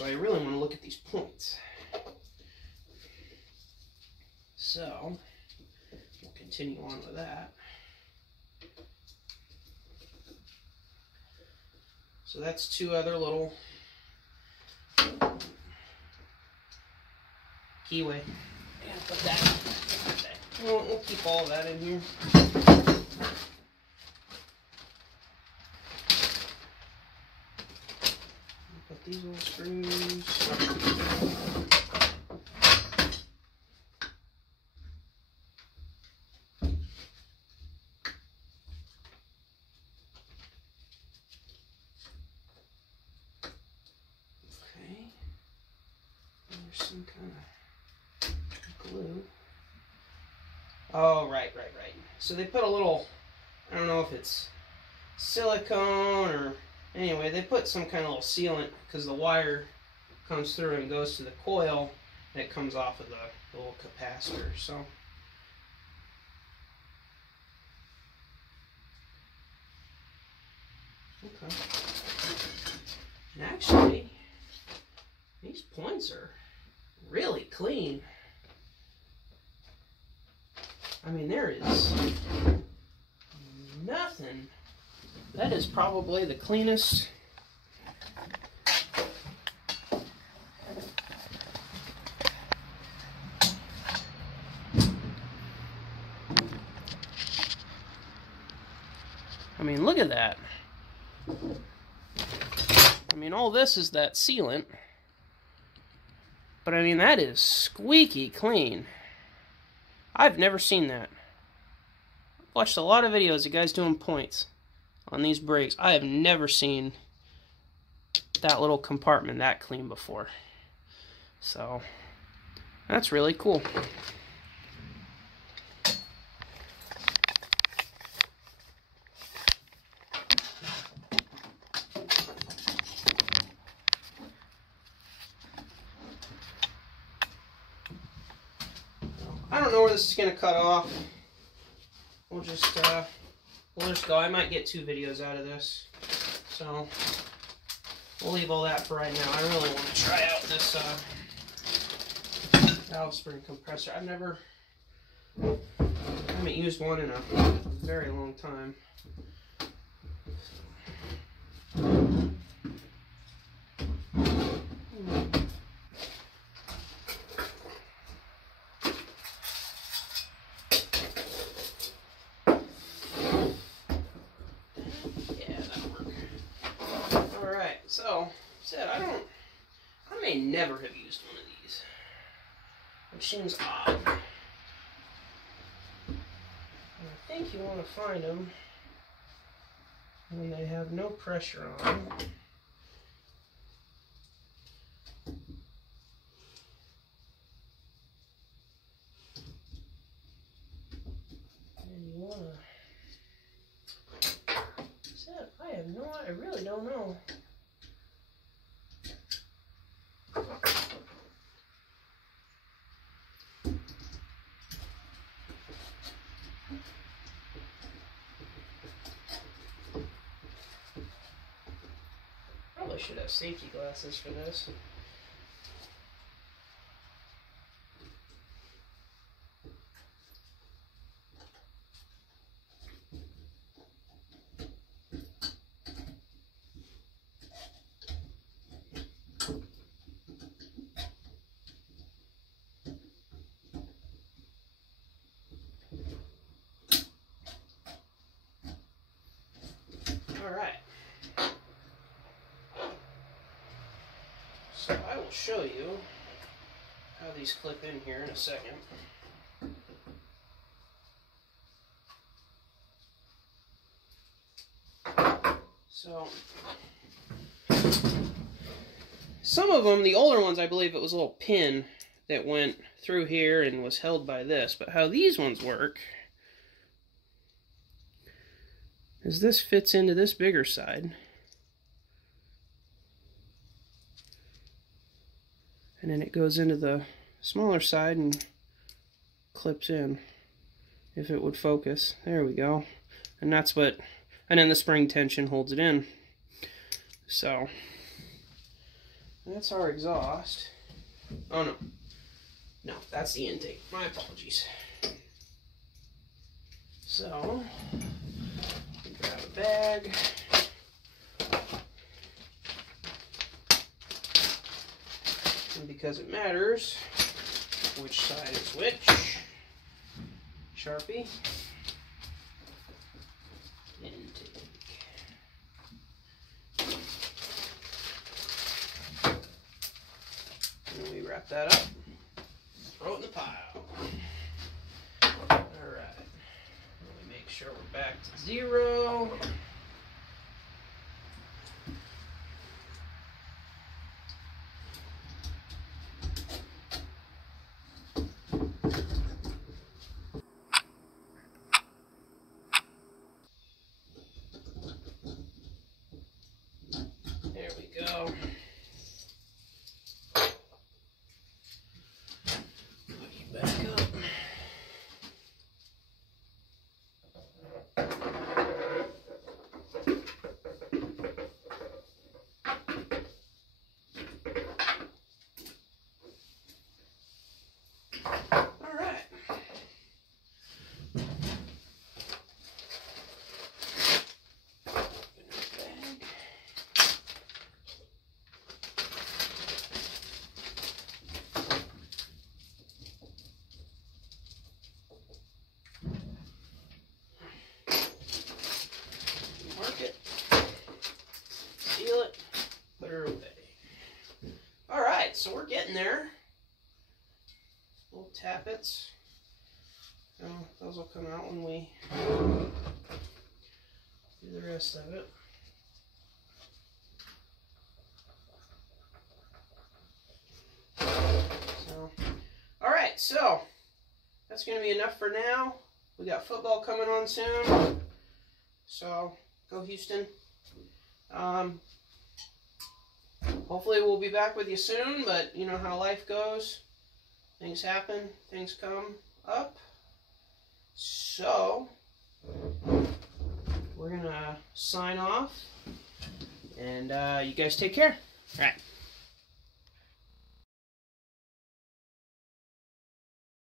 so I really want to look at these points. So we'll continue on with that. So that's two other little keyway. Yeah, put that. We'll keep all of that in here. Put these little screws. Some kind of glue. Oh, right. So they put a little, I don't know if it's silicone or, anyway, they put some kind of little sealant because the wire comes through and goes to the coil that comes off of the little capacitor. So okay. And actually, these points are really clean. I mean, there is nothing. That is probably the cleanest. I mean, look at that. I mean, all this is that sealant. But I mean, that is squeaky clean. I've never seen that. I've watched a lot of videos of guys doing points on these Briggs. I have never seen that little compartment that clean before. So, that's really cool. I don't know where this is going to cut off. We'll just go. I might get 2 videos out of this. So, we'll leave all that for right now. I really want to try out this valve spring compressor. I haven't used one in a very long time. So, I may never have used one of these, which seems odd. And I think you want to find them when they have no pressure on them. And you want to, I really don't know. Probably should have safety glasses for this. All right. So I will show you how these clip in here in a second. So some of them, the older ones, I believe it was a little pin that went through here and was held by this. But how these ones work is this fits into this bigger side. And then it goes into the smaller side and clips in, if it would focus. There we go. And that's what, and then the spring tension holds it in. So, That's our exhaust. Oh no. No, that's the intake. My apologies. So, grab a bag. And because it matters which side is which, Sharpie, intake. And we wrap that up, throw it in the pile. Alright, let me make sure we're back to 0. There we go. Put you back up. All right. Mark it, seal it, put her away. All right, so we're getting there. Little tappets. Those will come out when we do the rest of it. So, all right, so that's going to be enough for now. We got football coming on soon. So, go Houston. Hopefully we'll be back with you soon, but you know how life goes. Things happen, things come up. So, we're going to sign off, and you guys take care. All right.